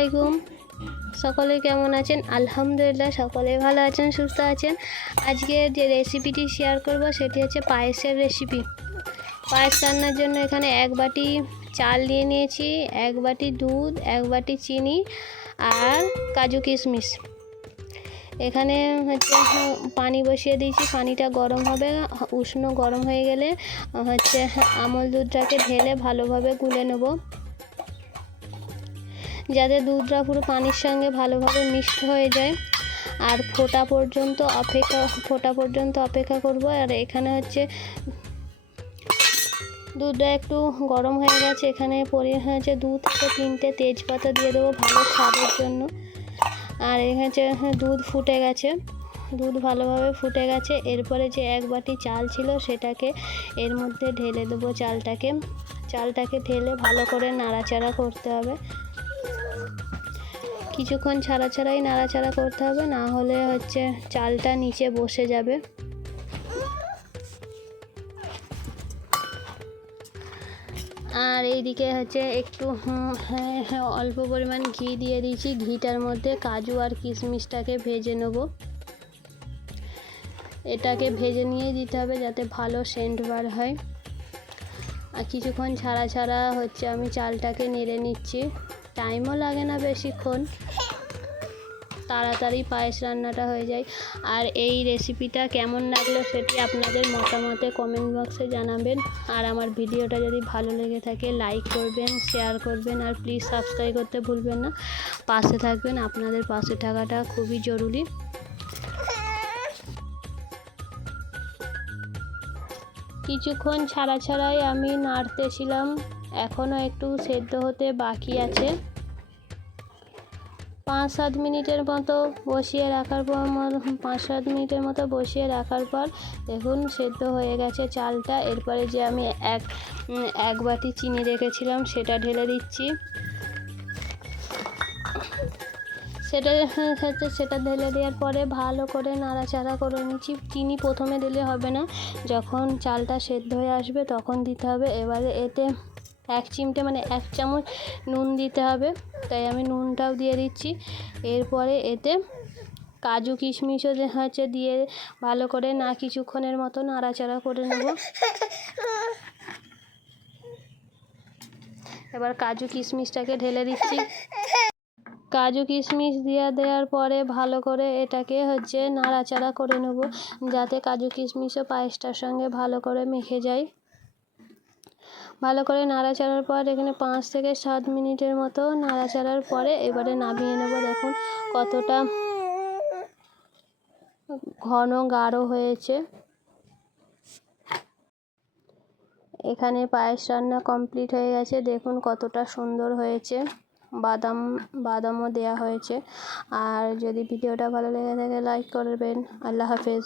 আলাইকুম। সকলে কেমন আছেন? আলহামদুলিল্লাহ সকলে ভালো আছেন, সুস্থ আছেন। আজকে যে রেসিপিটি শেয়ার করব সেটি হচ্ছে পায়েসের রেসিপি। পায়েস রান্নার জন্য এখানে 1 বাটি চাল নিয়ে নিয়েছি, 1 বাটি দুধ, 1 বাটি চিনি আর কাজু কিশমিশ। এখানে হচ্ছে পানি বসিয়ে দিয়েছি, পানিটা গরম হবে, উষ্ণ গরম হয়ে গেলে হচ্ছে আমল দুধটাকে ঢেলে ভালোভাবে গুলে নেব, যাতে দুধটা পুরো পানির সঙ্গে ভালোভাবে মিক্সড হয়ে যায়। আর ফোটা পর্যন্ত অপেক্ষা করব। আর এখানে হচ্ছে দুধটা একটু গরম হয়ে গেছে, এখানে হচ্ছে 2 থেকে 3টে তেজপাতা দিয়ে দেবো ভালো স্বাদের জন্য। আর এখানে দুধ ফুটে গেছে, দুধ ভালোভাবে ফুটে গেছে। এরপরে যে 1 বাটি চাল ছিল সেটাকে এর মধ্যে ঢেলে দেবো। চালটাকে ঢেলে ভালো করে নাড়াচাড়া করতে হবে, কিছুক্ষণ ছাড়াই নাড়াচাড়া করতে হবে, না হলে হচ্ছে চালটা নিচে বসে যাবে। আর এইদিকে হচ্ছে একটু অল্প পরিমাণ ঘি দিয়ে দিয়েছি, ঘিটার মধ্যে কাজু আর কিশমিশটাকে ভেজে নেব। এটাকে ভেজে নিয়ে দিতে হবে যাতে ভালো সেন্ট বার হয়। আর কিছুক্ষণ ছাড়া হচ্ছে আমি চালটাকে নেড়ে নিচ্ছি, টাইমও লাগে না বেশিক্ষণ, তাড়াতাড়ি পায়েস রান্নাটা হয়ে যায়। আর এই রেসিপিটা কেমন লাগলো সেটি আপনাদের মতামতে কমেন্ট বক্সে জানাবেন। আর আমার ভিডিওটা যদি ভালো লেগে থাকে লাইক করবেন, শেয়ার করবেন, আর প্লিজ সাবস্ক্রাইব করতে ভুলবেন না। পাশে থাকবেন, আপনাদের পাশে থাকাটা খুবই জরুরি। কিছুক্ষণ ছাড়াই আমি নাড়তেছিলাম, এখনও একটু সেদ্ধ হতে বাকি আছে। 5-7 মিনিটের মতো বসিয়ে রাখার পর দেখুন সেদ্ধ হয়ে গেছে চালটা। এরপরে যে আমি এক বাটি চিনি রেখেছিলাম সেটা ঢেলে দিচ্ছি। সেটা ঢেলে দেওয়ার পরে ভালো করে নাড়াচাড়া করে নিচ্ছি। চিনি প্রথমে দিলে হবে না, যখন চালটা সেদ্ধ হয়ে আসবে তখন দিতে হবে। এবারে এতে 1 চিমটে মানে 1 চামচ নুন দিতে হবে, তাই আমি নুনটাও দিয়ে দিচ্ছি। এরপরে এতে কাজু কিশমিশও হচ্ছে দিয়ে ভালো করে কিছুক্ষণের মতো নাড়াচাড়া করে নেব। এবার কাজু কিশমিশটাকে ঢেলে দিচ্ছি। কাজু কিশমিশ দেওয়ার পরে ভালো করে এটাকে হচ্ছে নাড়াচাড়া করে নেব, যাতে কাজু কিশমিশও পায়েসটার সঙ্গে ভালো করে মেখে যায়। ভালো করে নাড়াচাড়ার পর এখানে 5 থেকে 7 মিনিটের মতো নাড়াচাড়ার পরে এবারে নামিয়ে নেব। দেখুন কতটা ঘন গাঢ় হয়েছে। এখানে পায়েস রান্না কমপ্লিট হয়ে গেছে, দেখুন কতটা সুন্দর হয়েছে, বাদামও দেওয়া হয়েছে। আর যদি ভিডিওটা ভালো লেগে থাকে লাইক করবেন। আল্লাহ হাফেজ।